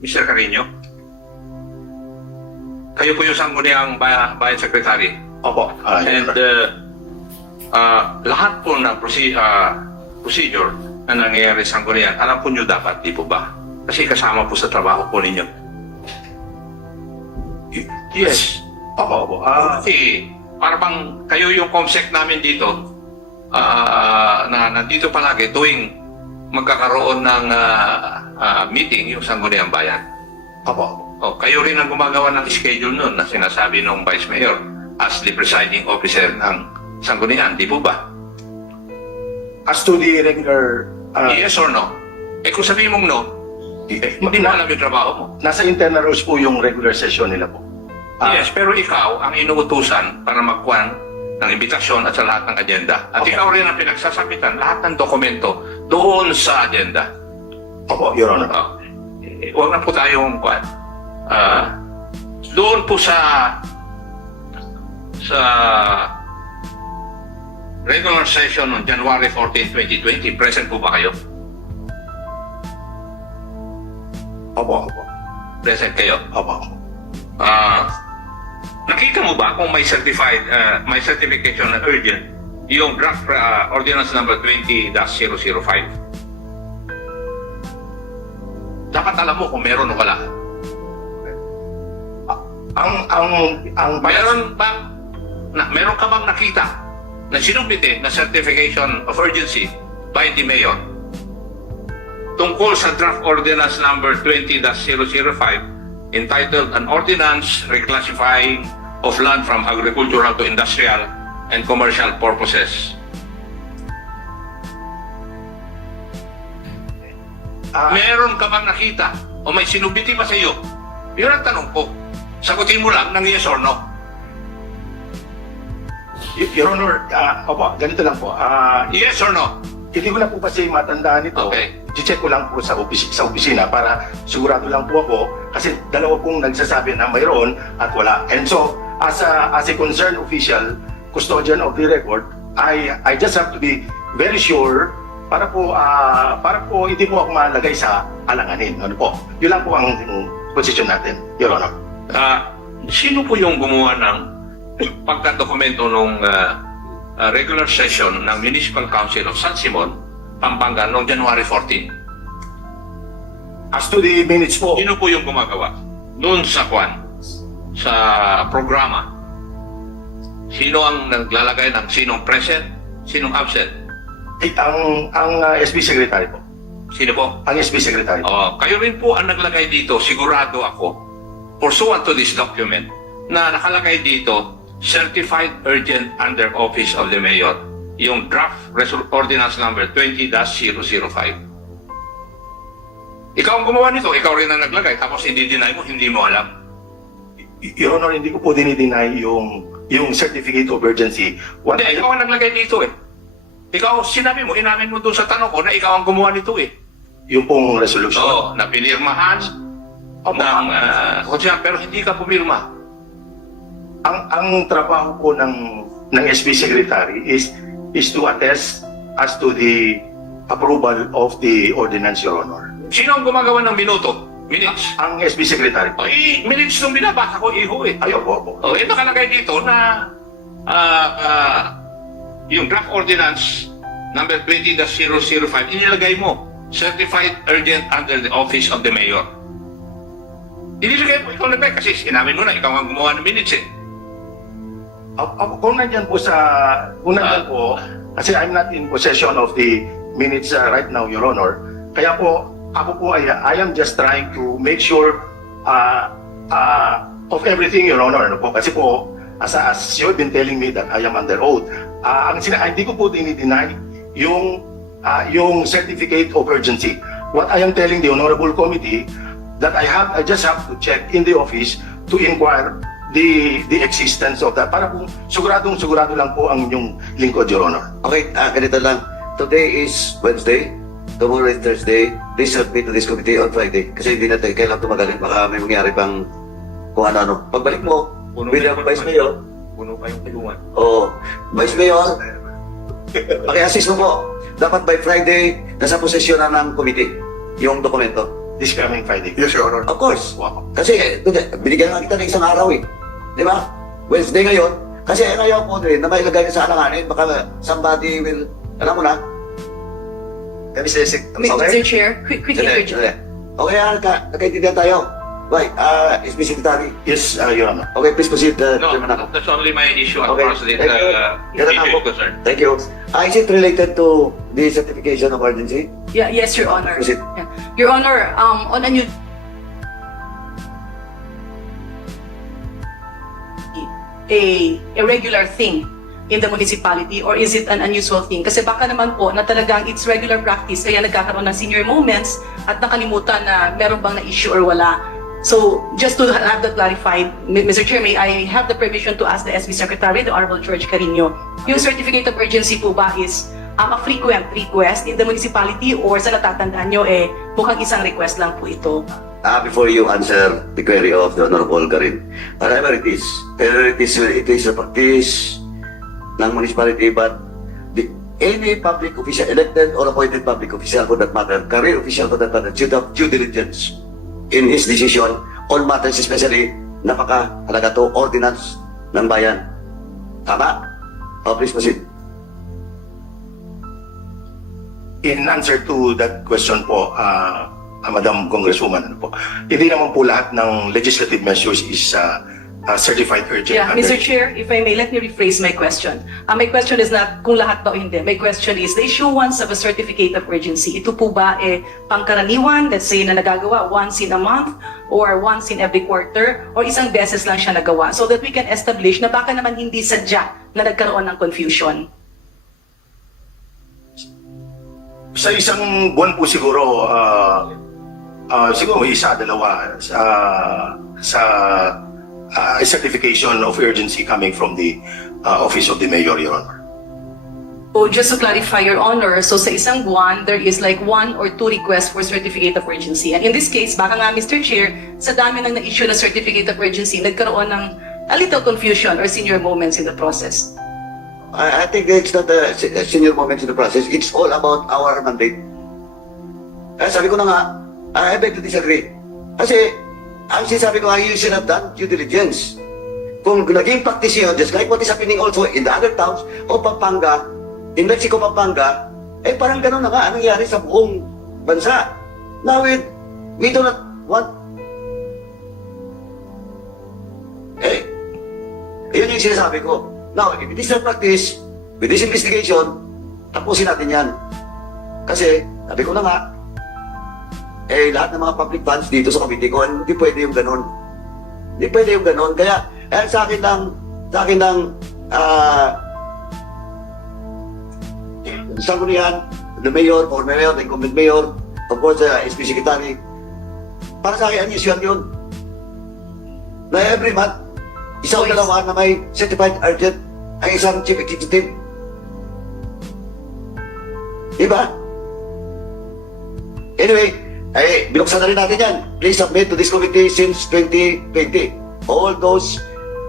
Mr. Carino? Kayo po yung sangguniang bayan secretary. Opo. And lahat po ng procedure na nangyayari sa sanggunian, alam po nyo dapat, di po ba? Kasi kasama po sa trabaho po ninyo. Yes. Opo. Kasi para bang kayo yung COMSEC namin dito, na nandito palagi tuwing magkakaroon ng meeting yung sangguniang bayan. Opo. Kayo rin ang gumagawa ng schedule nun na sinasabi ng Vice Mayor as the presiding officer ng sanggunian, di po ba? As to the regular... Yes or no? Kung sabihin mong no, hindi mo alam yung trabaho mo. Nasa internal rules po yung regular session nila po. Yes, pero ikaw ang inuutusan para magkuhan ng imbitasyon at sa lahat ng agenda. At Okay. ikaw rin ang pinagsasabitan lahat ng dokumento doon sa agenda. Opo, Your Honor. Huwag na po tayong kuhan. Doon po sa regular session on January 14, 2020, present po ba kayo? Opo. Present kayo? Opo. Nakita mo ba kung may may certification na urgent yung draft ordinance number 20-005? Dapat alam mo kung meron o wala. Meron ka bang nakita na sinumpite na certification of urgency by the mayor tungkol sa draft ordinance number 20-005 entitled An Ordinance Reclassifying of Land from Agricultural to Industrial and Commercial Purposes? Meron ka bang nakita o may sinumpite ba sa iyo? Yun ang tanong ko. Sagutin mo lang ng yes or no. Your Honor, opo, ganito lang po. Yes or no? Hindi ko na po kasi matandaan ito. Okay. I-check ko lang po sa opisina para sigurado lang po ako kasi dalawa pong nagsasabi na mayroon at wala. And so, as a concerned official, custodian of the record, I just have to be very sure para po hindi po ako malagay sa alanganin. Ano po? Yun lang po ang position natin, Your Honor. Sino po yung gumawa ng pagkadokumento nung regular session ng Municipal Council of San Simon, Pampanga noong January 14? As to the minutes po, Sino po yung gumagawa? Noon sa programa. Sino ang naglalagay ng sinong present, sinong absent? ang SB Secretary po. Sino po? Ang SB Secretary. Kayo rin po ang naglagay dito, sigurado ako, pursuant to this document, na nakalagay dito, Certified Urgent under Office of the Mayor, yung draft ordinance number 20-005. Ikaw ang gumawa nito, ikaw rin ang naglagay, tapos hindi deny mo, hindi mo alam. Your Honor, hindi ko po dinideny yung certificate of urgency. Hindi, ikaw ang naglagay dito eh. Ikaw, sinabi mo, inamin mo doon sa tanong ko na ikaw ang gumawa nito eh. Yung pong resolution. Oo, na pinirmahan ng konsyan, pero hindi ka pumirma. Ang trabaho po ng SB Secretary is to attest as to the approval of the ordinance, Your Honor. Sino ang gumagawa ng minuto? Minutes? Ang SB Secretary po. Minutes nung binabasa ko, iho eh. Opo. Nakalagay dito na yung draft ordinance number 20-005, inilagay mo, Certified Urgent under the Office of the Mayor. Inilagay mo, ikaw na ba? Kasi sinabi mo na, ikaw ang gumawa ng minutes eh. Kung nandyan po kasi I'm not in possession of the minutes right now, Your Honor. Kaya po, ako po I am just trying to make sure of everything, Your Honor. Ano po? Kasi po, as you've been telling me that I am under oath, hindi ko po dinideny yung certificate of urgency. What I am telling the Honorable Committee that I just have to check in the office to inquire the existence of that para po sigurado lang po ang inyong lingkod, Your Honor. Okay, ganito lang. Today is Wednesday, tomorrow is Thursday. Please submit to this committee on Friday. Kasi hindi natin kailangan tumagalin. Baka may mangyari pang kung ano-ano. Pagbalik mo, bilang Vice Mayor. Puno pa yung tulungan. Oo. Vice Mayor, paki-assist mo po. Dapat by Friday, nasa posesyon na ng committee yung dokumento. this coming Friday. Yes, Your Honor. Of course. Opo. Kasi, binigyan nga kita ng isang araw eh. Di ba? Wednesday ngayon. Kasi ngayon po rin na mailagay sa alanganin. Baka somebody will, alam mo na. Mr. Mr. Chair, quick interjection. Okay, nagkaintindihan tayo. Right, SP Secretary. Yes, Your Honor. Okay, please proceed, No, Chairman Ako. that's only my issue as Okay. far as this Thank you. Ganun issue ako. is concerned. Thank you. Is it related to the certification of urgency? Yeah, yes, Your Honor. Proceed. Yeah. Your Honor, on a new a regular thing in the municipality, or is it an unusual thing? Kasi baka naman po na talagang it's regular practice kaya nagkakaroon ng senior moments at nakalimutan na meron bang na-issue or wala. So, just to have that clarified, Mr. Chair, may I have the permission to ask the SB Secretary, the Honorable George Carino, yung certificate of urgency po ba is a frequent request in the municipality, or sa natatandaan nyo, mukhang isang request lang po ito? Before you answer the query of the Honorable Karin, whatever it is a practice ng municipality, but any public official, elected or appointed public official for that matter, career official for that matter, should have due diligence in his decision on matters, especially napakahalaga to ordinance ng bayan. Tama? Please proceed. In answer to that question po, Madam Congresswoman, hindi naman po lahat ng legislative measures is certified urgent. Yeah, Mr. Chair, if I may, let me rephrase my question. My question is not kung lahat ba o hindi. My question is, the issuance of a certificate of urgency, ito po ba pangkaraniwan, let's say na nagagawa once in a month, or once in every quarter, or isang beses lang siya nagawa, so that we can establish na baka naman hindi sadya na nagkaroon ng confusion? Sa isang buwan po siguro, siguro isa, dalawa sa certification of urgency coming from the Office of the Mayor, Your Honor. So just to clarify, Your Honor, so sa isang buwan, there is like 1 or 2 requests for certificate of urgency. And in this case, baka nga, Mr. Chair, sa dami ng na-issue na certificate of urgency, nagkaroon ng a little confusion or senior moments in the process. I think it's not the senior moments in the process. It's all about our mandate. Sabi ko na nga, I beg to disagree. Kasi, ang sinasabi ko nga, you should have done due diligence. Kung naging practice yun, just like what is happening also in the other towns of Pampanga, in Mexico, Pampanga, parang ganun na nga ang nangyari sa buong bansa. Now, we do not want... Yun yung sinasabi ko. Now, if it is not practice, with this investigation, tapusin natin yan. Kasi, sabi ko na nga, lahat ng mga public funds dito sa committee ko, hindi pwede yung ganun. Hindi pwede yung ganun. Kaya, sa akin lang, sanggunian, the mayor, former mayor, the incumbent mayor, of course, SP Secretary, para sa akin, unusual yun. Na every month, isang dalawa na may certified urgent ang isang chief executive. Diba? Anyway, binuksan na rin natin yan. Please submit to this committee since 2020. All those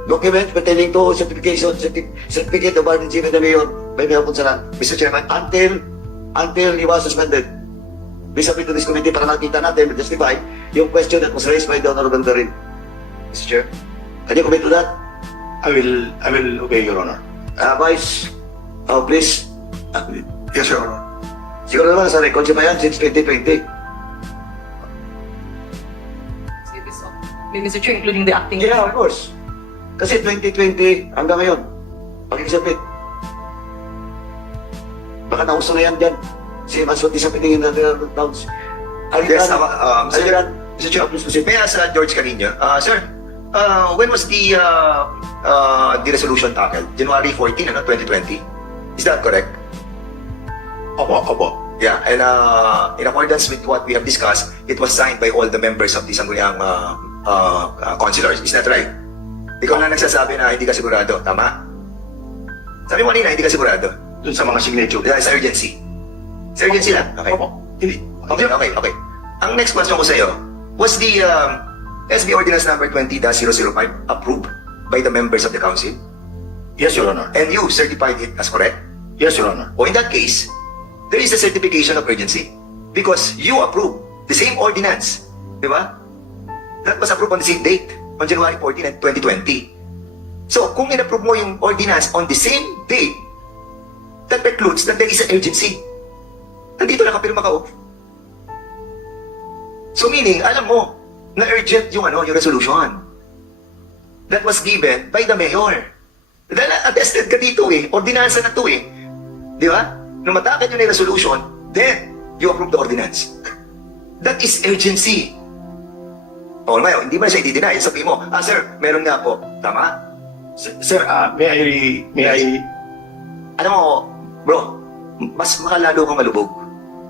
documents pertaining to certificate of urgency by the mayor, by Mayor Punsalan, Mr. Chairman, until he was suspended. Please submit to this committee para nakita natin, justify yung question that was raised by the Honorable Darin. Mr. Chair. Can you commit to that? I will obey, Your Honor. Vice, please. Yes, Your Honor. Siguro naman sa record siya pa yan since 2020. Mr. Chair, including the acting. Yeah, of course. Kasi 2020 hanggang ngayon, pag-exhibit. Baka nauso na yan dyan. Same as what is happening in the other towns. Yes, Mr. Chair, please proceed. May I ask George Carino? Sir, when was the resolution tackled? January 14, 2020? Is that correct? Opo. Yeah, and in accordance with what we have discussed, it was signed by all the members of the Sangguniang councilors. Is that right? Ikaw na nagsasabi na hindi ka sigurado, tama? Sabi mo kanina, hindi ka sigurado. Dun sa mga signature. Yeah, sa urgency. Sa urgency lang? Okay. Opo. Hindi. Okay. Ang next question ko sa iyo, was the SB Ordinance number 20-005 approved by the members of the council? Yes, Your Honor. And you certified it as correct? Yes, Your Honor. O in that case, there is a certification of urgency because you approve the same ordinance. Di ba? That was approved on the same date, on January 14, 2020. So, kung in-approve mo yung ordinance on the same date, that precludes that there is an urgency. Nandito nakapirma ka, oh. So, meaning, alam mo, na urgent yung yung resolution that was given by the mayor. Dahil attested ka dito eh, ordinansa na to eh. Di ba? Nung matakan yun yung resolution, then, you approve the ordinance. That is urgency. O, ngayon, hindi mo na siya i-deny. Sabi mo, sir, meron nga po. Tama? Sir, may I Alam mo, bro, mas makalalo kang malubog.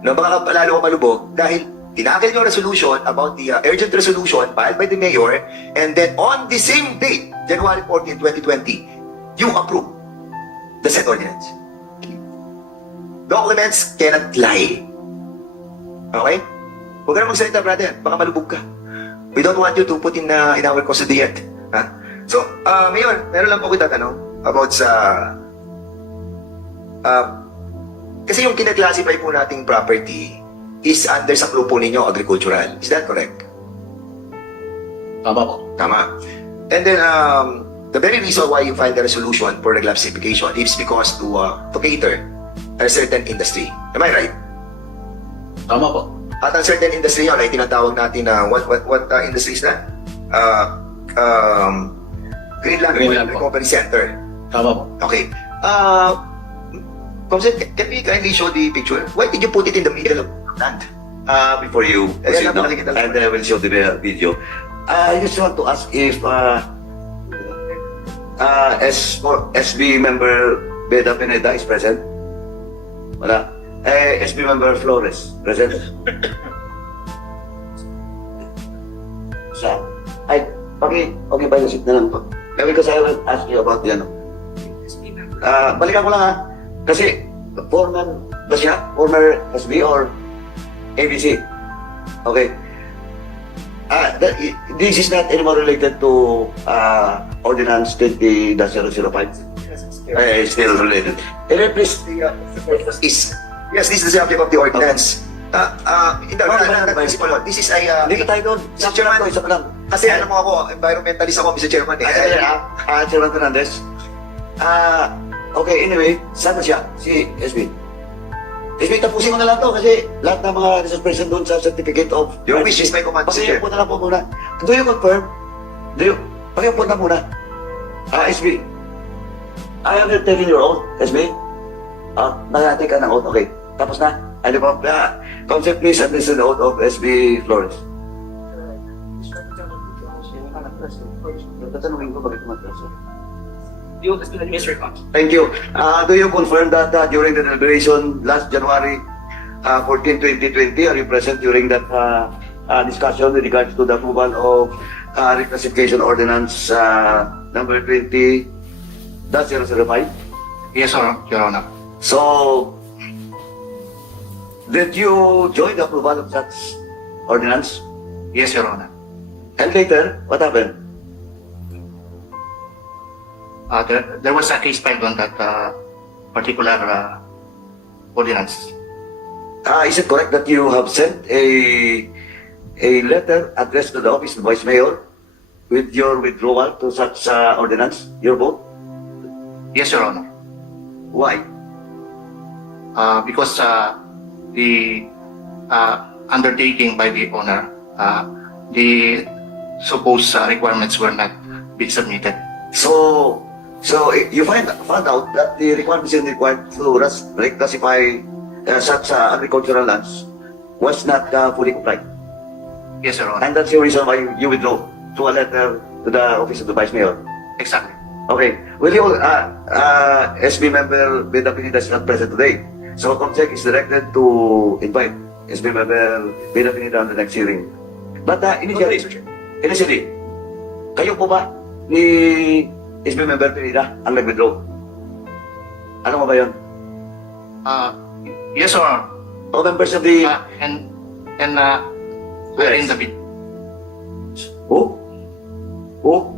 No, baka lalo kang malubog dahil tinakil yung resolution about the urgent resolution filed by the mayor, and then on the same date, January 14, 2020, you approve the said ordinance. Documents cannot lie. Okay? Huwag ka na magsalita, brother. Baka malubog ka. We don't want you to put in our custody yet. Ha? So, Mayor, meron lang po kita tanong about sa... kasi yung kinaklasify po nating property is under sa grupo ninyo, agricultural. Is that correct? Tama po. Tama. And then, the very reason why you filed the resolution for reclassification is because to cater a certain industry. Am I right? Tama po. At ang certain industry yun ay tinatawag natin na what industry is that? Greenland Greenland po. Recovery Center. Tama po. Okay. Comsec, can we kindly show the picture? Why did you put it in the middle of land? Before you proceed, no? napakaliit lang. And I will show the video. I just want to ask if SB member Beda Pineda is present. Wala. SB member Flores present. Sa okay ba yung seat na lang po? Because I will ask you about the balikan ko lang ha. Kasi former ba siya? Former SB or ABC? Okay. This is not anymore related to Ordinance 20-005. It's still related. And then please, Yes, this is the subject of the ordinance. This is a... hindi ka tayo doon. Mr. Chairman, Isa pa lang. kasi alam mo ako, environmentalist ako, Mr. Chairman. Chairman Fernandez. Okay, anyway, saan na siya? Si SB. SB, tapusin ko na lang to kasi lahat ng mga resource person doon sa certificate of... Your wish is my command, Mr. Chair. Pakiupo na lang po muna. Do you confirm? Pakiupo na muna. SB. I am taking your oath, SB. Nag-ate ka ng oath, okay. Tapos na. Ano po? Concept please administer the oath of SB Flores. Tatanungin ko bakit matras. Thank you. Do you confirm that during the deliberation last January 14, 2020, are you present during that discussion with regards to the approval of reclassification ordinance number 20-005? Yes, Your Honor. So, did you join the approval of such ordinance? Yes, Your Honor. And later, what happened? There was a case filed on that particular ordinance. Is it correct that you have sent a letter addressed to the office of Vice Mayor with your withdrawal to such ordinance, your vote? Yes, Your Honor. Why? Because the undertaking by the owner, the supposed requirements were not been submitted. So you found out that the requirements required to reclassify such agricultural lands was not fully complied. Yes, Your Honor. And that's the reason why you withdraw to a letter to the office of the Vice Mayor. Exactly. Okay. Will you, SB member Beda Pineda is not present today. So COMSEC is directed to invite SB member Beda Pineda on the next hearing. But initially, kayo po ba ni SB member Pineda ang nag-withdraw? Ano mo ba yun? Yes, Your Honor. O members of the... And Yes. in the bid. Who? Who?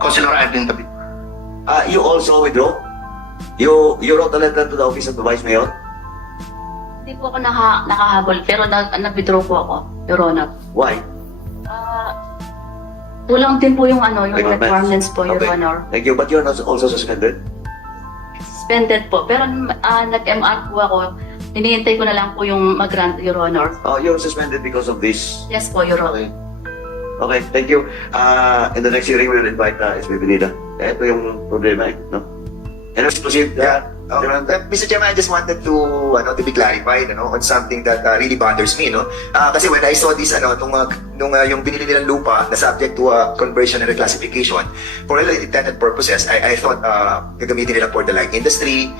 Councilor Irene David. You also withdraw? You wrote a letter to the office of the Vice Mayor? Hindi Hindi po ako nakahabol, pero nag-withdraw po ako, Your Honor. Why? Kulang din po yung yung Requirements. requirements po, Your Okay. Honor. Thank you. But you're not also suspended? Suspended po. Pero nag-MR po ako. Hinihintay ko na lang po yung mag-grant, Your Honor. Oh, you're suspended because of this. Yes po, Your Honor. Okay. Okay, thank you. In the next hearing, we'll invite SB Benida. Ito yung problema no? And let's proceed. Mr. Chairman, I just wanted to be clarified on something that really bothers me. Kasi when I saw this, yung binili nilang lupa na subject to conversion and reclassification for intended purposes, I thought gagamitin nila for the light industry.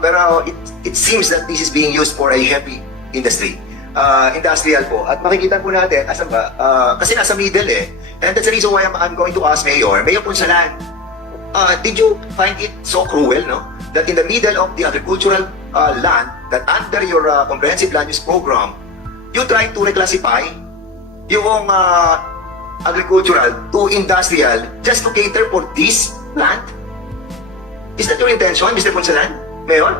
Pero it seems that this is being used for a heavy industry. Industrial po. At makikita po natin, asan ba? Kasi nasa middle And that's the reason why I'm going to ask Mayor Punsalan, did you find it so cruel, that in the middle of the agricultural land, that under your comprehensive land use program, you try to reclassify yung agricultural to industrial just to cater for this land? Is that your intention, Mr. Punsalan? Mayor?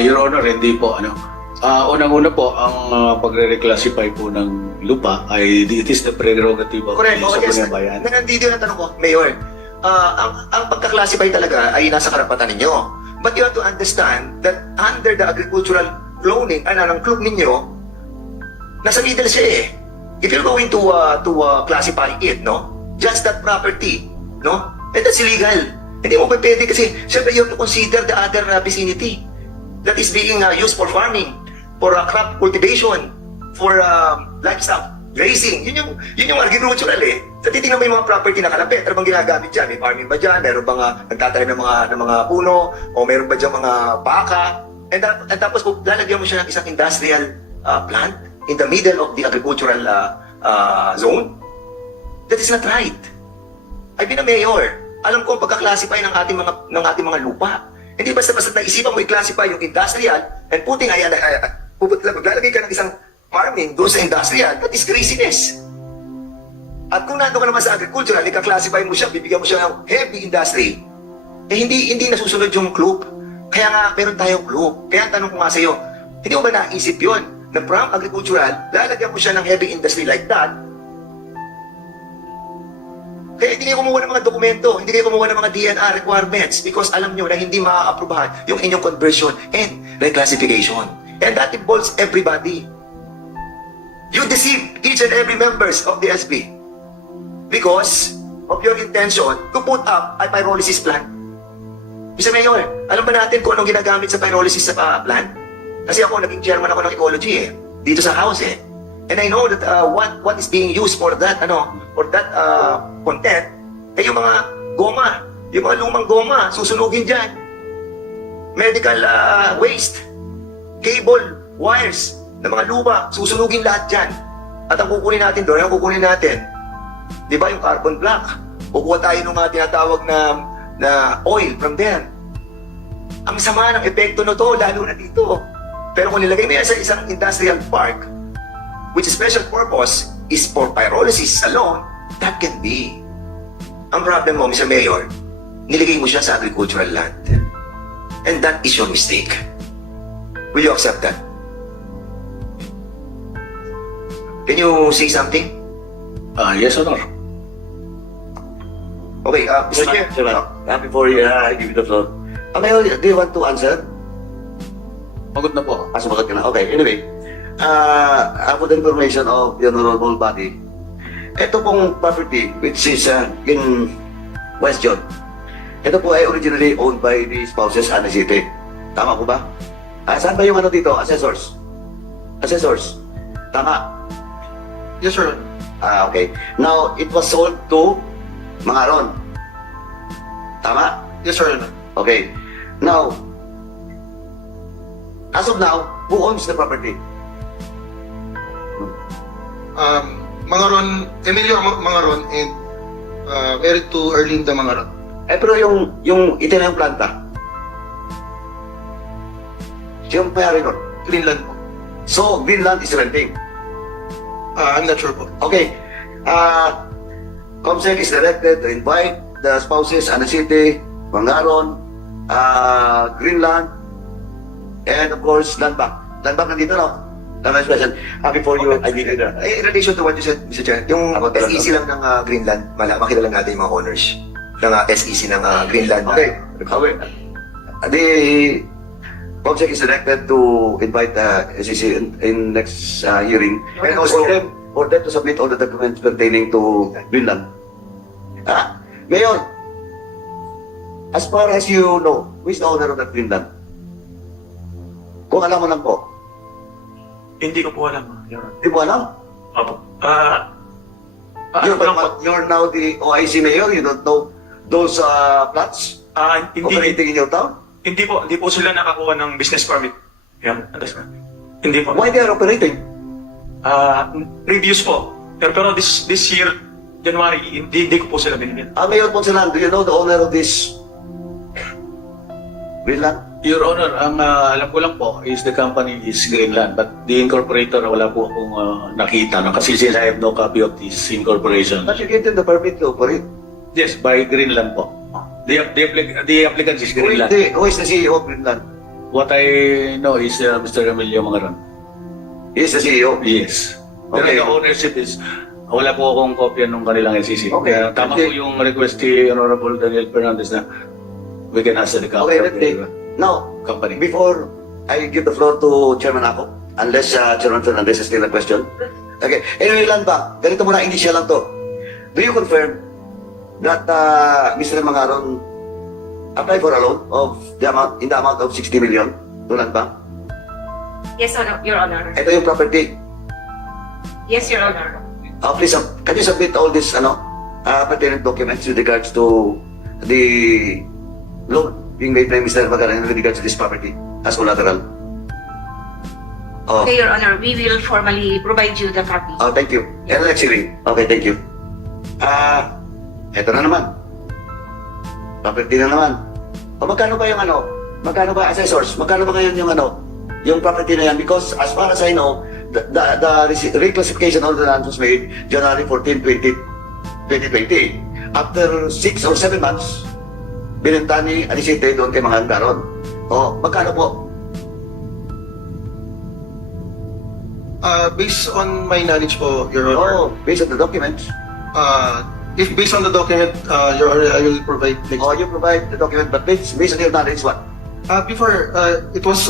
Your Honor, hindi po. Unang-una po, ang pagre-reclassify po ng lupa ay it is the prerogative of Correct. the Oh, yes. Sangguniang Bayan. Nandito yung tanong ko, Mayor. Ang pagka-classify talaga ay nasa karapatan ninyo. But you have to understand that under the agricultural cloning, ng club ninyo, nasa middle siya If you're going to classify it, just that property, and that's illegal. Hindi mo pa pwede kasi, syempre you have to consider the other vicinity that is being used for farming, for crop cultivation, for livestock grazing. Yun yung agricultural Sa titingnan mo yung mga property na kalapit, ano bang ginagamit dyan? May farming ba dyan? Meron ba nagtatanim ng mga puno? O meron ba dyan mga baka? And tapos lalagyan mo siya ng isang industrial plant in the middle of the agricultural zone? That is not right. I've been a mayor. Alam ko ang pagka-classify ng ating mga lupa. Hindi basta-basta naisipan mo i-classify yung industrial and maglalagay ka ng isang farming doon sa industrial. That is craziness. At kung nando ka naman sa agricultural, ika-classify mo siya, bibigyan mo siya ng heavy industry, hindi nasusunod yung club. Kaya nga, meron tayong club. Kaya ang tanong ko nga sa'yo, hindi mo ba naisip yun na from agricultural, lalagyan mo siya ng heavy industry like that? Kaya hindi kayo kumuha ng mga dokumento, hindi kayo kumuha ng mga DNR requirements because alam nyo na hindi maa-aprobahan yung inyong conversion and reclassification. And that involves everybody. You deceive each and every members of the SB because of your intention to put up a pyrolysis plant. Mr. Mayor, alam ba natin kung anong ginagamit sa pyrolysis sa plant? Kasi ako, naging chairman ako ng ecology dito sa house And I know that what is being used for that, content, ay yung mga goma, yung mga lumang goma, susunugin dyan. Medical waste, cable, wires, na mga luma, susunugin lahat dyan. At ang kukunin natin doon, di ba yung carbon black? Kukuha tayo ng tinatawag na oil from there. Ang sama ng epekto na to, lalo na dito. Pero kung nilagay mo yan sa isang industrial park, which special purpose is for pyrolysis alone, that can be. Ang problem mo, Mr. Mayor, niligay mo siya sa agricultural land. And that is your mistake. Will you accept that? Can you say something? Yes, Honor. Okay, Mr. Chair. Before I give you the floor, Mayor, do you want to answer? Pagod na po. Sumagot ka na. Okay, anyway. For the information of the honorable body, ito pong property which is in question, ito po ay originally owned by the spouses Ana City. Tama po ba? Saan ba yung dito? Assessors? Assessors? Tama? Yes, sir. Okay. Now, it was sold to Mangaron. Tama? Yes, sir. Okay. Now, as of now, who owns the property? Emilio Mangaron and Eric to Erlinda Mangaron. Pero yung itinayong planta, siyang mayari nun? Greenland po. So, Greenland is renting. I'm not sure po. Okay. COMSEC is directed to invite the spouses, Ana City, Mangaron, Greenland, And of course, land bank. Land bank nandito, no? Land question. Before you, I give you the... In relation to what you said, Mr. Chair, yung About the- SEC lang ng Greenland, makita lang natin yung mga owners ng SEC ng Greenland. Okay. Okay. The Comsec is directed to invite SEC in next hearing. And also for them to submit all the documents pertaining to Greenland. Mayor, as far as you know, who is the owner of that Greenland? Kung alam mo lang po. Hindi ko po alam, Your Honor. Di mo alam? Opo. You're now the OIC mayor, you don't know those plots operating in your town? Hindi po sila nakakuha ng business permit. Yan, hindi po. Why they are operating? Reviews po. Pero this year, January, hindi ko po sila binigyan. Mayor Poncelan, do you know the owner of this Greenland? Your Honor, ang alam ko lang po is the company is Greenland, but the incorporator wala po akong nakita. No? Kasi since I have no copy of this incorporation. But you gave them the permit to operate. Yes, by Greenland po. The applicant is Greenland. Who is the CEO of Greenland? What I know is Mr. Emilio Mangaron. He is the CEO. Yes. Pero Okay. the ownership is, wala po akong kopya ng kanilang LCC. Okay. Kaya tama Okay. po yung request ni Honorable Daniel Fernandez na we can ask the Okay, copy of let's take. the Now, company. before I give the floor to Chairman Ako, unless Chairman Fernandez has still a question. Okay. Anyway, land bank. Ganito muna, initial lang to. Do you confirm that Mr. Mangaron applied for a loan of the amount, in the amount of 60 million to land bank? Yes, Your Honor. Ito yung property. Yes, Your Honor. Please, can you submit all this pertinent documents with regards to the loan being made by Mr. Mangaron with regards to this property as collateral? Oh, Okay, Your Honor, we will formally provide you the copy. thank you. And next hearing. Okay, thank you. Eto na naman. Property na naman. Magkano ba yung magkano ba assessors? Magkano ba ngayon yung property na yan? Because as far as I know, the reclassification ordinance was made January 14, 2020. After 6 or 7 months, binenta ni Anisite doon kay mga Garon. Magkano po? Based on my knowledge po, Your Honor, Based on the documents. if based on the document, Your Honor, I will provide next. You provide the document, but based on your knowledge, what? Before, it was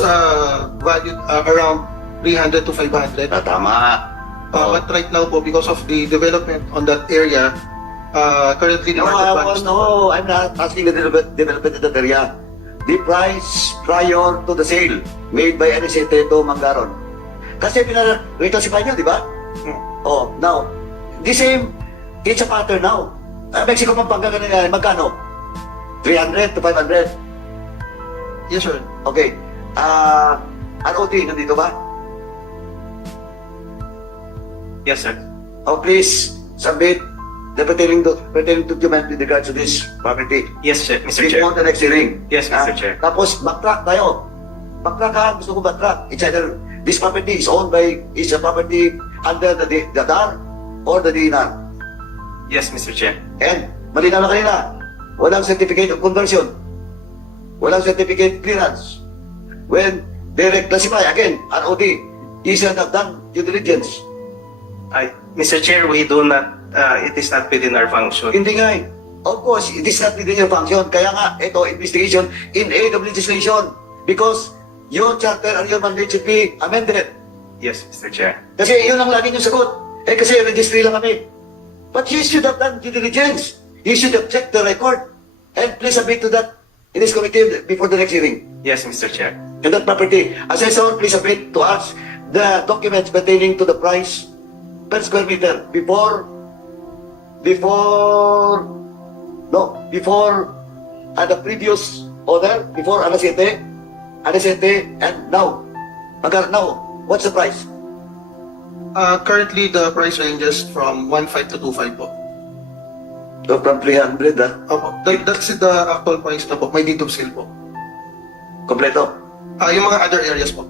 valued around 300 to 500. Tama. But right now po, because of the development on that area, currently the market value is No, I'm not asking the development in that area. The price prior to the sale made by Anisete to Mangaron. Kasi reclassify niyo, di ba? Now, the same, it's a pattern now. Mexico Pampanga kanina, magkano? 300 to 500. Yes, sir. Okay. ROT, nandito ba? Yes, sir. Please submit the pertaining document with regards to this property. Yes, sir, Mr. Before the next hearing. Yes, Mr. Chair. Tapos, backtrack tayo. Backtrack ha, gusto ko backtrack. It's either this property is owned by, is a property under the DAR or the DNR. Yes, Mr. Chair. And, malinaw na kanina, walang certificate of conversion. Walang certificate clearance. When they reclassify, again, ROD, you should have done due diligence. Mr. Chair, we do not, it is not within our function. Hindi nga eh. Of course, it is not within your function. Kaya nga, ito, investigation in aid of legislation. Because your charter and your mandate should be amended. Yes, Mr. Chair. Kasi yun ang lagi niyong sagot. Kasi registry lang kami. But you should have done due diligence. You should have checked the record. And please submit to that in this committee before the next hearing. Yes, Mr. Chair. And that property, assessor, please submit to us the documents pertaining to the price per square meter before the previous owner, before Anisete, and now. Now, what's the price? Currently, the price ranges from 1.5 to 2.5 po. So from 300, That's the actual price na po. May deed of sale po. kompleto. Yung mga other areas po.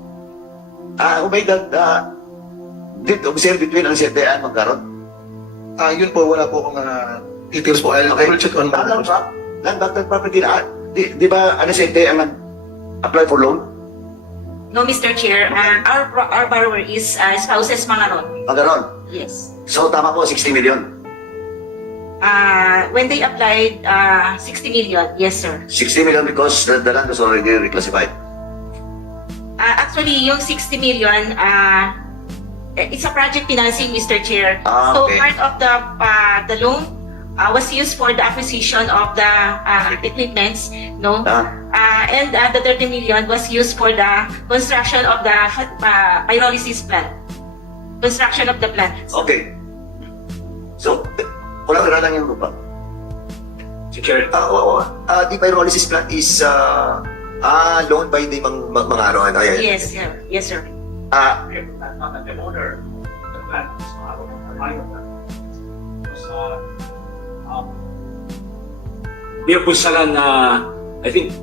Who made that deed of sale between Anisete and Mangaron? Yun po, wala po akong details po. I'll check on my Land bank property na. Di ba Anisete ang apply for loan? No, Mr. Chair. Our borrower is spouses Mangaron. Magaron. Yes. So tama po, 60 million. When they applied 60 million, yes, sir. 60 million because the land was already reclassified. Actually, yung 60 million, it's a project financing, Mr. Chair. Ah, So okay. part of the loan was used for the acquisition of the equipments, no? And the 30 million was used for the construction of the pyrolysis plant. Construction of the plant. Okay. So, walang lang yung lupa. Mr. Chair, The pyrolysis plant is loaned by the Mangaron. Ayan. Yes, sir. Yes, sir. the owner of the plant is Mayor Punsalan, I think,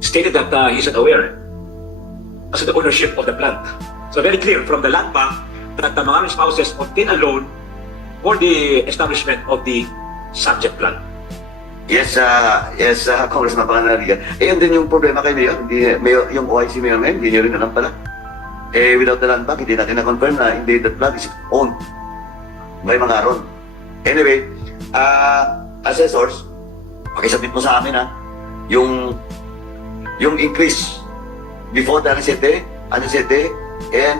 stated that he's not aware as to the ownership of the plant. So very clear from the land bank that the mga spouses obtain a loan for the establishment of the subject plant. Yes, Congressman Panganariga. Yun din yung problema kay Mayor. Mayor yung OIC Mayor ngayon, hindi nyo rin alam pala. Without the land bank, hindi natin na-confirm na hindi that plant is owned by Mangaron. Anyway, assessors, pakisabit mo sa amin yung increase before the Anisete, and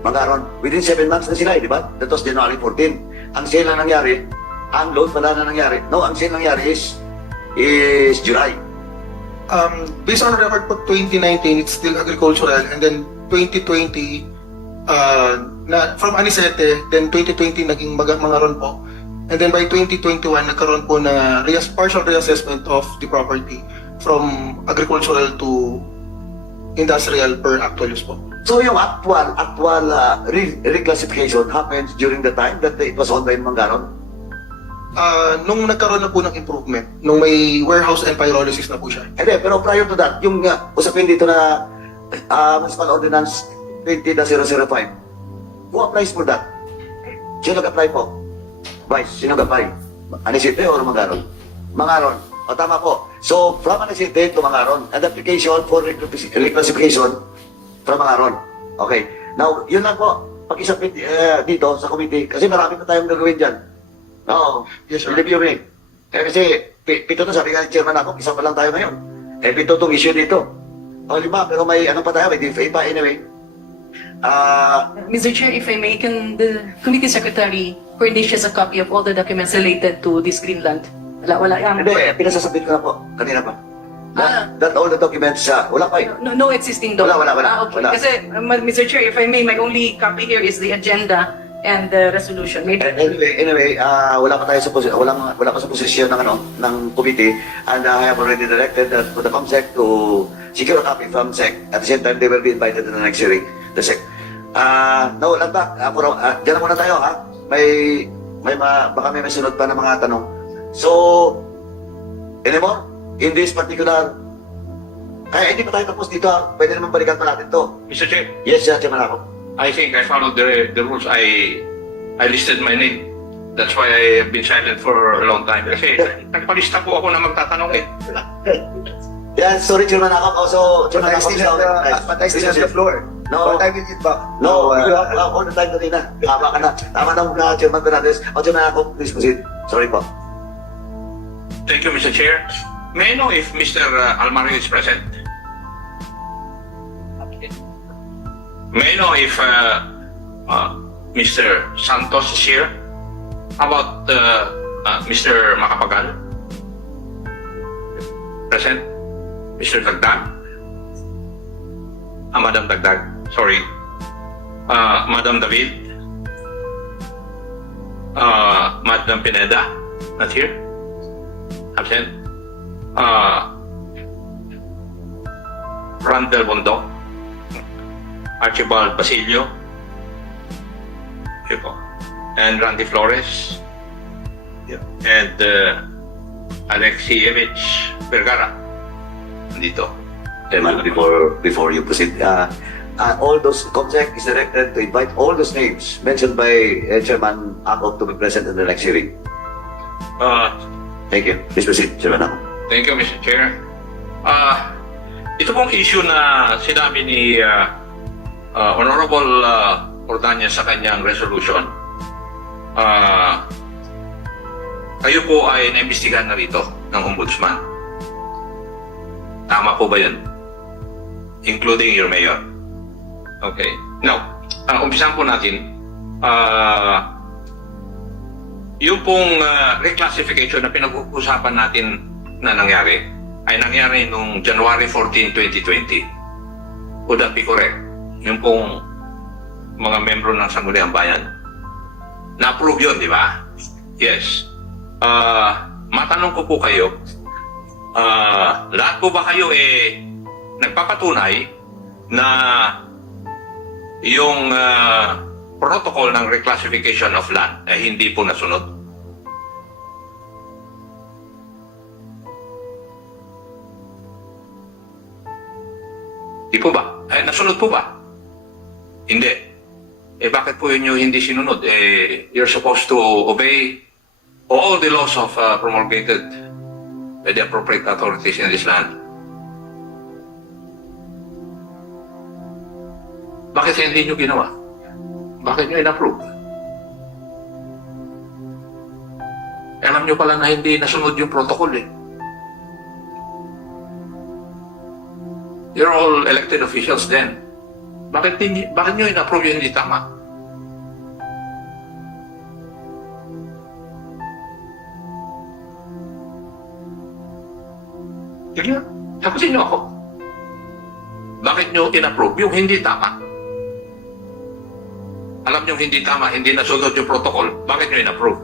Mangaron. Within 7 months na sila, di ba? That was January 14. Ang sale na nangyari, ang loan pala na nangyari. No, ang sale nangyari is July. Based on record po 2019, it's still agricultural, and then 2020 from Anisete, then 2020 naging Mangaron po. And then by 2021, nagkaroon po na partial reassessment of the property from agricultural to industrial per actual use po. So yung actual reclassification happens during the time that it was owned by Mangaron? Nung nagkaroon na po ng improvement, nung may warehouse and pyrolysis na po siya. Hindi, pero prior to that, yung usapin dito na Municipal Ordinance 20-005, who applies for that? Sino nag-apply po? Vice, sino nag-apply? Anisete or Mangaron? Mangaron. O tama po. So, from Anisete to Mangaron, and application for reclassification from Mangaron. Okay. Now, yun lang po. Pag-isapin dito sa committee, kasi marami pa tayong gagawin dyan. Oo. Yes, sir. Review me. Kasi, pito to, sabi nga ng chairman ako, isa pa lang tayo ngayon. Pito tong issue dito. O, 5, pero may ano pa tayo, may DFA pa anyway. Mr. Chair, if I may, can the committee secretary furnish us a copy of all the documents related to this Greenland? Wala. Hindi, pinasasabit ko na po. Kanina pa. That all the documents, wala pa eh. No existing document. Wala. Okay. Wala. Kasi, Mr. Chair, if I may, my only copy here is the agenda and the resolution. Maybe. Anyway, wala pa tayo sa wala pa sa posisyon ng committee, and I have already directed that for the COMSEC to secure a copy from SEC. At the same time, they will be invited to the next hearing, the SEC. No, lang ba? Diyan na muna tayo, ha? Baka may sunod pa na mga tanong. So, anymore? In this particular, kaya hindi pa tayo tapos dito, ha? Pwede naman balikan pa natin to. Mr. Chair, Yes, Chairman ako. I think I followed the rules. I listed my name. That's why I have been silent for a long time. Kasi nagpalista po ako na magtatanong eh. Yeah, sorry, Chairman ako. Also, But Chairman I ako. still have the floor. No. But I will get back. No, you have all the time kanina. Tama ka na. Tama na muna, Chairman Fernandez. O, Chairman ako, please proceed. Sorry po. Thank you, Mr. Chair. May I know if Mr. Almario is present? May I know if Mr. Santos is here? How about Mr. Macapagal? Present? Mr. Dagdag? Madam Dagdag, sorry. Madam David? Madam Pineda? Not here? Absent? Randall Bondok? Archibald Basilio? Here po. And Randy Flores? Yeah. And Alexievich Vergara? Nandito. Chairman, before you proceed, all those COMSEC is directed to invite all those names mentioned by Chairman Akop to be present in the next hearing. Thank you. Please proceed, Chairman Akop. Thank you, Mr. Chair. Ito pong issue na sinabi ni Honorable Ordanya sa kanyang resolution, kayo po ay naimbestigahan na rito ng Ombudsman. Tama po ba yun? Including your mayor. Okay. Now, umpisahan po natin. Yung pong reclassification na pinag-uusapan natin na nangyari ay nangyari noong January 14, 2020. Would that be correct? Yung pong mga membro ng Sangguniang Bayan. Na-approve yun, di ba? Yes. Matanong ko po kayo, lahat po ba kayo nagpapatunay na yung protocol ng reclassification of land ay hindi po nasunod? Di po ba? Nasunod po ba? Hindi. Bakit po yun yung hindi sinunod? You're supposed to obey all the laws of promulgated by the appropriate authorities in this land. Bakit hindi nyo ginawa? Bakit nyo in-approve? Alam nyo pala na hindi nasunod yung protocol You're all elected officials then. Bakit nyo in-approve yung hindi tama? Sige, sagutin nyo ako. Bakit nyo in-approve yung hindi tama? Alam nyo hindi tama, hindi nasunod yung protocol. Bakit nyo in-approve?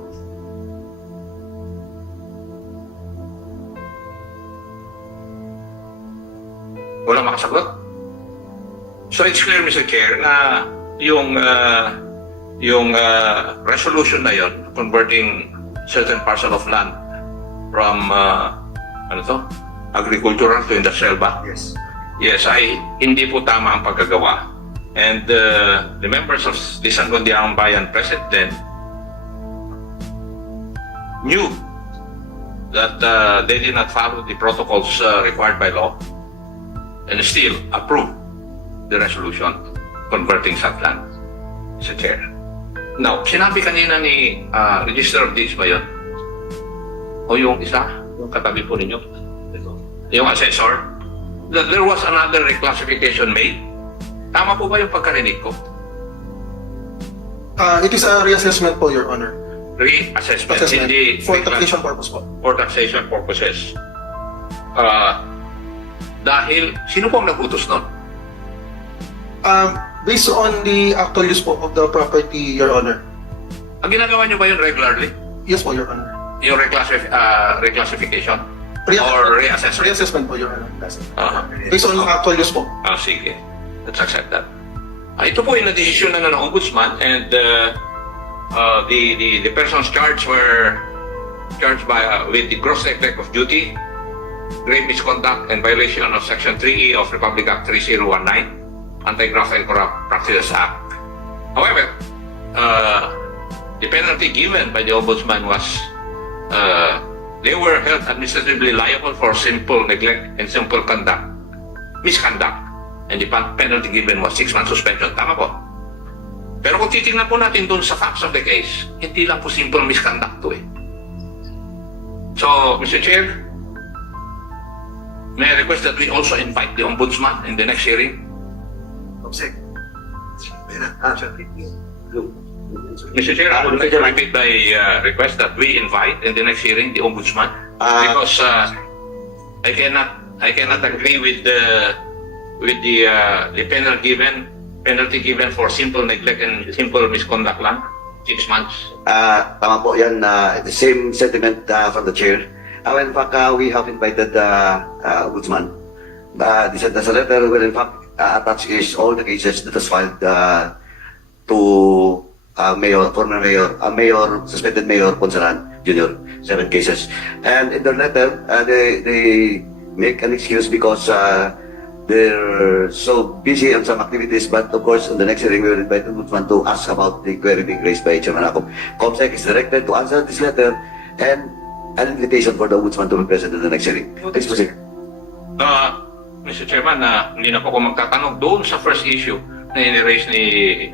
Wala makasagot? So it's clear, Mr. Chair, na yung resolution na yon converting certain parcel of land from agricultural to industrial ba? Yes. Yes, ay hindi po tama ang paggagawa. And the members of the Sangguniang Bayan present then knew that they did not follow the protocols required by law and still approved the resolution converting such land, Mr. Chair. Now, sinabi kanina ni Register of Deeds ba yun? O yung isa? Yung katabi po ninyo? Yung assessor? That there was another reclassification made? Tama po ba yung pagkarinig ko? It is a reassessment po, Your Honor. Reassessment, Assessment. hindi For taxation purpose po. for taxation purposes. Dahil, sino po ang nag-utos nun? Based on the actual use po of the property, Your Honor. Ang ginagawa nyo ba yun regularly? Yes po, Your Honor. Yung reclassification? Or reassessment? Reassessment po, Your Honor. Uh-huh. Based on actual use po. Sige. Let's accept that. Ito po yung na-decision na ng Ombudsman and the persons charged were charged by with the gross neglect of duty, grave misconduct and violation of Section 3E of Republic Act 3019, Anti-Graft and Corrupt Practices Act. However, the penalty given by the Ombudsman was they were held administratively liable for simple neglect and simple misconduct. And the penalty given was 6 months suspension. Tama po. Pero kung titingnan po natin doon sa facts of the case, hindi lang po simple misconduct to So, Mr. Chair, may I request that we also invite the Ombudsman in the next hearing? Mr. Chair, I would like to repeat my request that we invite in the next hearing the Ombudsman because I cannot agree with the penalty given for simple neglect and simple misconduct lang, 6 months. Tama po yan, the same sentiment from the chair. In fact, we have invited the Ombudsman. They sent us a letter where in fact attached is all the cases that was filed to suspended Mayor Ponsalan Jr., 7 cases. And in their letter, they make an excuse because they're so busy on some activities, but of course, on the next hearing, we will invite the Ombudsman to ask about the query being raised by Chairman Akop. COMSEC is directed to answer this letter and an invitation for the Ombudsman to be present in the next hearing. Please proceed. Mr. Chairman, hindi na po ako magtatanong doon sa first issue. na iniraise ni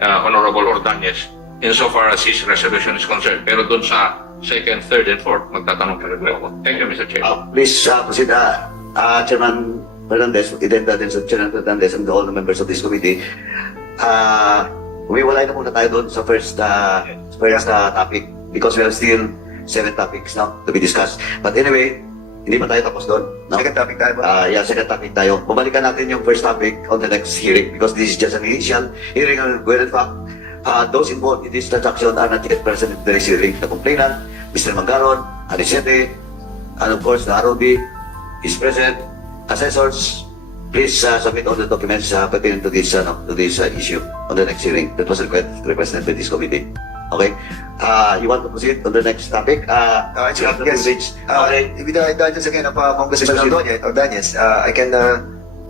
Honorable Ordonez insofar as his resolution is concerned. Pero dun sa second, third, and fourth, magtatanong talaga ako. Thank you, Mr. Chair. Please proceed, Chairman Fernandez, Identa din sa Chairman Fernandez and all the members of this committee. Umiwalay na muna tayo doon sa first topic because we have still 7 topics now to be discussed. But anyway, hindi pa tayo tapos doon. No? Second topic tayo ba? Yeah, second topic tayo. Bumalikan natin yung first topic on the next hearing because this is just an initial hearing on where in fact those involved in this transaction are not yet present in the next hearing. The complainant, Mr. Mangaron, Anisete, and of course the ROB is present. Assessors, please submit all the documents pertaining to this issue on the next hearing that was requested by this committee. Okay? You want to proceed on the next topic? Yes. Okay. With the indulgence again of Congressman Ordonez, I can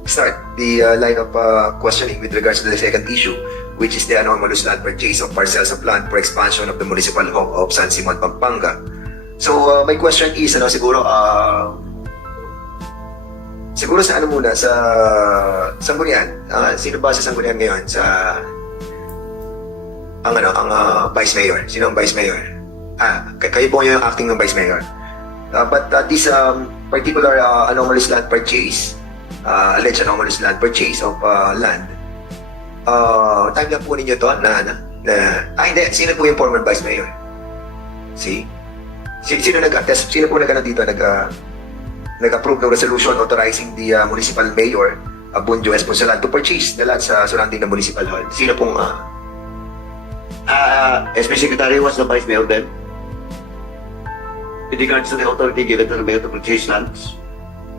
start the line of questioning with regards to the second issue, which is the anomalous land purchase of parcels of land for expansion of the municipal home of San Simon, Pampanga. So, my question is, siguro sa ano muna, sa Sangguniang. Sino ba sa Sangguniang ngayon? Ang Vice Mayor. Sino ang Vice Mayor? Kayo po yung acting ng Vice Mayor. But this particular anomalous land purchase, alleged anomalous land purchase of land, time lang po ninyo to hindi. Sino po yung former Vice Mayor? See? Sino nag-attest? Sino po dito nag-approve ng resolution authorizing the municipal mayor, Bunjo Esponsalan, to purchase the land sa surrounding ng municipal hall? Sino pong SP Secretary was the Vice Mayor then. With regards to the authority given to the Mayor to purchase lands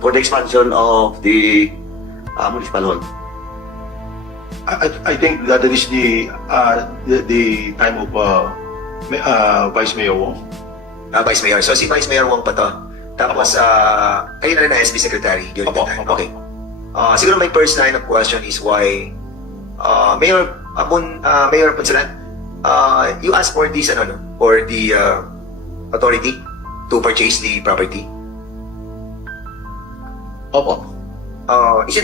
for the expansion of the municipal hall. I think that is the time of Vice Mayor Wong. Vice Mayor? So si Vice Mayor Wong pa to. Tapos, kayo na rin na SB Secretary during that time. Okay. Siguro my first line of question is why Mayor Ponsalan, you asked for this, for the authority to purchase the property. Opo. Is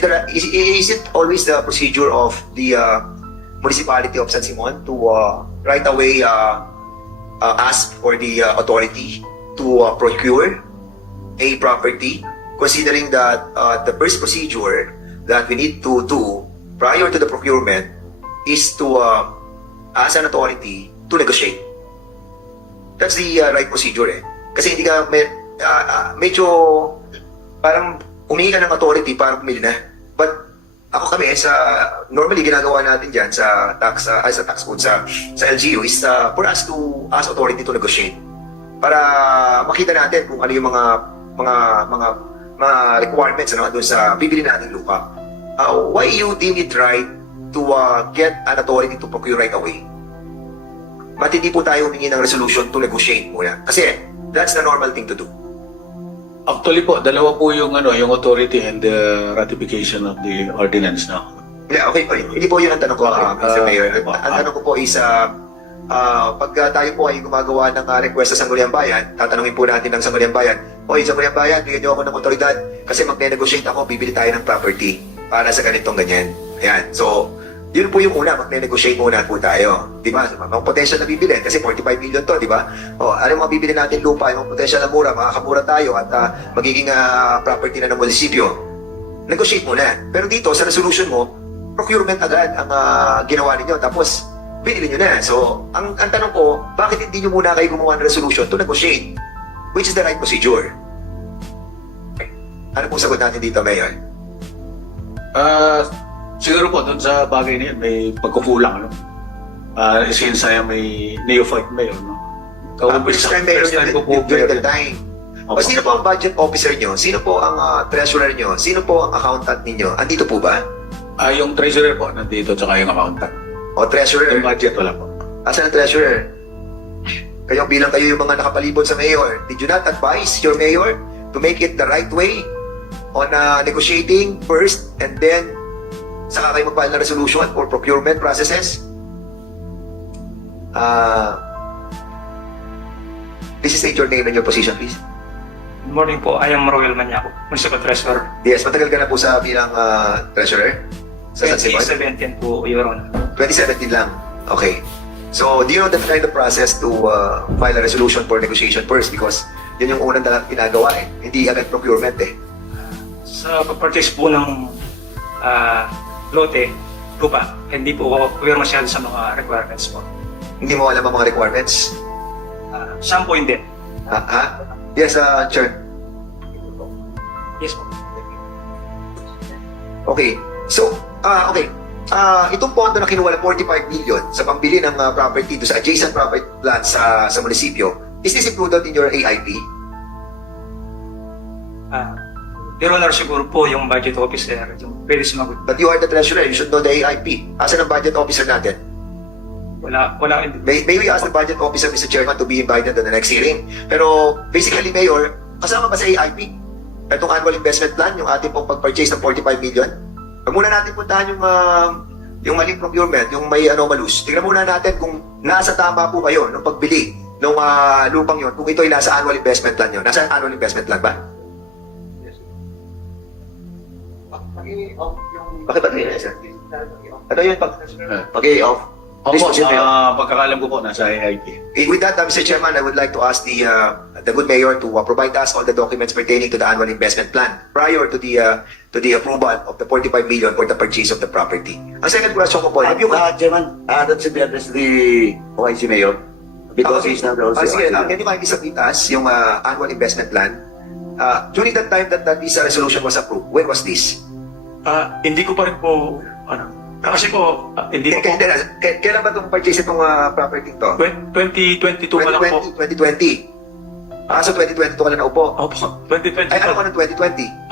it always the procedure of the municipality of San Simon to right away ask for the authority to procure a property, considering that the first procedure that we need to do prior to the procurement is to ask an authority to negotiate. That's the right procedure Kasi hindi ka medyo parang humingi ka ng authority para pumili na. But kami normally ginagawa natin diyan sa tax code sa LGU is for us to ask authority to negotiate para makita natin kung ano yung mga requirements doon sa bibili nating lupa. Why you deem it right to get an authority to procure right away? Ba't hindi po tayo humingi ng resolution to negotiate muna? Kasi that's the normal thing to do. Actually po, dalawa po yung authority and the ratification of the ordinance now. Okay. Hindi po yun ang tanong ko, Mr. Mayor. Ang tanong ko po is, pag tayo po ay gumagawa ng request sa Sangguniang Bayan, tatanungin po natin ng Sangguniang Bayan, Sangguniang Bayan, bigyan niyo ako ng otoridad kasi magne-negotiate ako, bibili tayo ng property para sa ganitong ganyan. Ayan. So, yun po yung una, magne-negotiate muna po tayo. Di ba? Mga potential na bibili kasi 45 million to, di ba? Ano mga bibili natin lupa, yung potential na mura, makakamura tayo at magiging property na ng munisipyo. Negotiate muna. Pero dito, sa resolution mo, procurement agad ang ginawa ninyo. Tapos, binili nyo na. So, ang tanong ko, bakit hindi nyo muna kayo gumawa ng resolution to negotiate? Which is the right procedure? Ano pong sagot natin dito, Mayor? Siguro po, doon sa bagay na yun, may pagkukulang, since I am a neophyte mayor, First time Mayor during the time. O sino po ang budget officer nyo? Sino po ang treasurer nyo? Sino po ang accountant ninyo? Andito po ba? Yung treasurer po, nandito, tsaka yung accountant. O treasurer? Yung budget, wala po. Asan ang treasurer? Kayo yung mga nakapalibot sa mayor. Did you not advise your mayor to make it the right way on negotiating first and then saka kayo mag-file na resolution for procurement processes? Please state your name and your position, please. Good morning po. I am Royal Maniaco, Municipal Treasurer. Yes, matagal ka na po sa bilang treasurer. Sa San Simon? 2017 po, Your Honor. 2017 lang. Okay. So, do you know the kind of process to file a resolution for negotiation first? Because yun yung unang ginagawa eh. Hindi agad procurement eh. Sa pag-purchase po ng lote, lupa, hindi po ako aware masyado sa mga requirements po. Hindi mo alam ang mga requirements? Saan po hindi? Yes, Chair. Yes po. Okay. So, okay. Itong pondo na kinuha na 45 million sa pambili ng property do sa adjacent property plant sa munisipyo, is this included in your AIP? Your Honor, siguro po yung budget officer, yung pwede sumagot. But you are the treasurer, you should know the AIP. Asan ang budget officer natin? Wala. May we ask the budget officer, Mr. Chairman, to be invited to the next hearing. Pero basically, Mayor, kasama ba sa AIP? Itong annual investment plan, yung ating pong pag-purchase ng 45 million? Pag muna natin puntahan yung maling procurement, yung may anomalous. Tingnan muna natin kung nasa tama po kayo nung pagbili ng lupang yon, kung ito ay nasa annual investment plan yun. Nasa annual investment plan ba? Bakit ba ito sir? Ano yun? Pag-i-off? Opo, pagkakalam ko po, nasa AIP. With that, Mr. Chairman, I would like to ask the good mayor to provide us all the documents pertaining to the annual investment plan prior to the approval of the 45 million for the purchase of the property. Ang second question ko po, have you... Chairman, that should be addressed to the OIC Mayor. Because he's now the OIC. Sige, can you kindly submit us yung annual investment plan? During that time that this resolution was approved, when was this? Hindi ko pa rin po, kasi po, hindi po. Kailan ba itong purchase itong property to? 2022 pa lang po. 2020. So 2022 ka na naupo? Opo, 2020. Ay, ano ka ng 2020?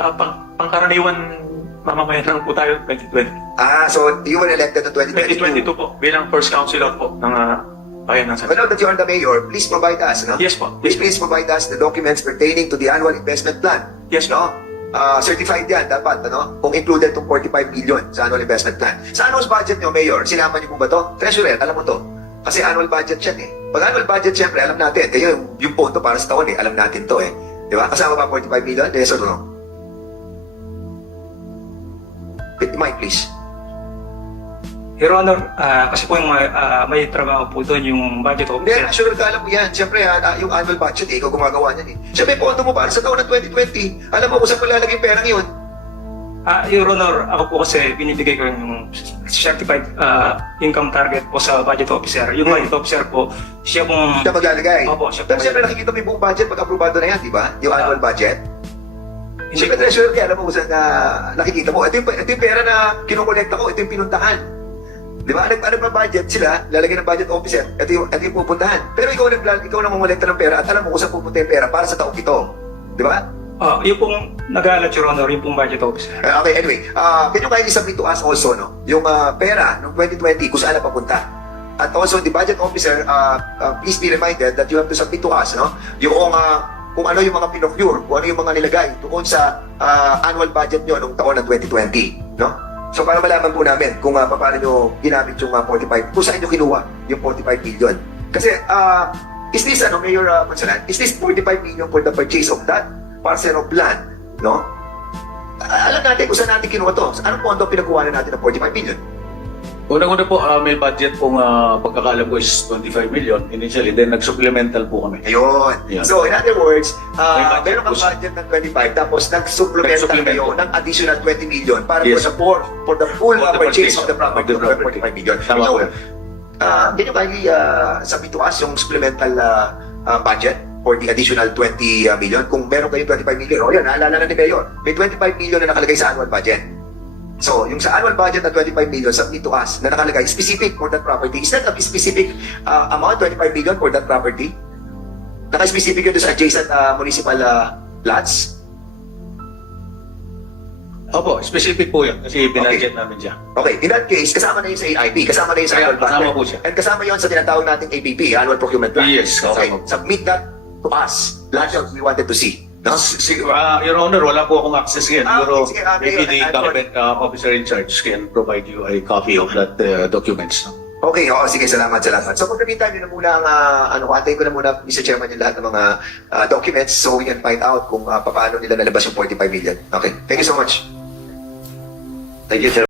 Pangkaraniwan, mamamayan lang po tayo, 2020. So you were elected in 2022? 2022 po, bilang first councilor po ng bayan ng San. Well, now that you are the mayor, please provide us, no? Yes po. Please provide us the documents pertaining to the annual investment plan. Yes po. No? Certified yan, dapat, ano? Kung included itong 45 million sa annual investment plan. Sa annual budget nyo, Mayor, sinama niyo po ba to? Treasurer, alam mo to. Kasi annual budget yan eh. Pag annual budget, syempre, alam natin. Kaya yung pondo para sa taon eh, alam natin to eh. Di ba? Kasama ba 45 million? Yes or no? Mike, please. Your Honor, kasi po yung may trabaho po doon yung budget Hindi, officer. sure ka alam mo yan. Siyempre, yung annual budget, ikaw gumagawa niyan eh. Siyempre, pondo mo para sa taon ng 2020. Alam mo kung saan malalagay yung perang yun. Your Honor, ako po kasi binibigay ko yung certified income target po sa budget officer. Yung budget officer po, siya pong... Siya maglalagay. Opo, siya Pero siyempre, nakikita mo yung buong budget pag aprobado na yan, di ba? Yung annual budget. Siyempre, treasurer kaya alam mo kung saan nakikita mo. Ito yung pera na kinukolekta ko, ito yung pinuntahan. Di ba? Ano ba budget sila? Lalagay ng budget officer. Ito yung pupuntahan. Pero ikaw na mamolekta ng pera at alam mo kung saan pupunta yung pera para sa taong ito. Di ba? Yung pong nag-aalat, Your Honor, yung pong budget officer. Okay, anyway. Can you kindly submit to us also, no? Yung pera ng 2020, kung saan na papunta. At also, the budget officer, please be reminded that you have to submit to us, no? Yung kung ano yung mga pinocure, kung ano yung mga nilagay tungkol sa annual budget nyo nung taon ng 2020, no? So para malaman po namin kung paano nyo ginamit yung 45, kung saan nyo kinuha yung 45 million. Kasi, is this, Mayor Consalan, is this 45 million for the purchase of that parcel of land, no? Alam natin kung saan natin kinuha to. Anong pondo pinagkuha na natin ng 45 million? Unang-una po, may budget pong pagkakalam ko is 25 million initially, then nag-supplemental po kami. Ayun. Yeah. So, in other words, budget meron kang po budget ng 25, tapos nag-supplemental kayo ng additional 20 million para Yes. for the full For the purchase of purchase the property of the of property. 45 million. Tama po yan. Can you kindly submit to us yung supplemental budget for the additional 20 million? Kung meron kayong 25 million, o yan, naalala na ni Mayor, may 25 million na nakalagay sa annual budget. So, yung sa annual budget na 25 million, submit to us na nakalagay specific for that property. Is that a specific amount, 25 million for that property? Naka-specific yun doon sa adjacent municipal lots? Opo, specific po yun kasi binadget namin siya. Okay, in that case, kasama na yun sa AIP, kasama na yun sa annual budget. Kasama po siya. And kasama yun sa tinatawag nating APP, Annual Procurement Plan. Yes, kasama Okay, po. submit that to us. Lahat yun we wanted to see. No? Your Honor, wala po akong access ngayon. Pero sige, maybe the Mayor, government officer in charge can provide you a copy of that documents. Okay, sige, salamat. So, for the meantime, yun na muna ang, antayin ko na muna, Mr. Chairman, yung lahat ng mga documents so we can find out kung paano nila nalabas yung 45 million. Okay, thank you so much. Thank you, Chairman.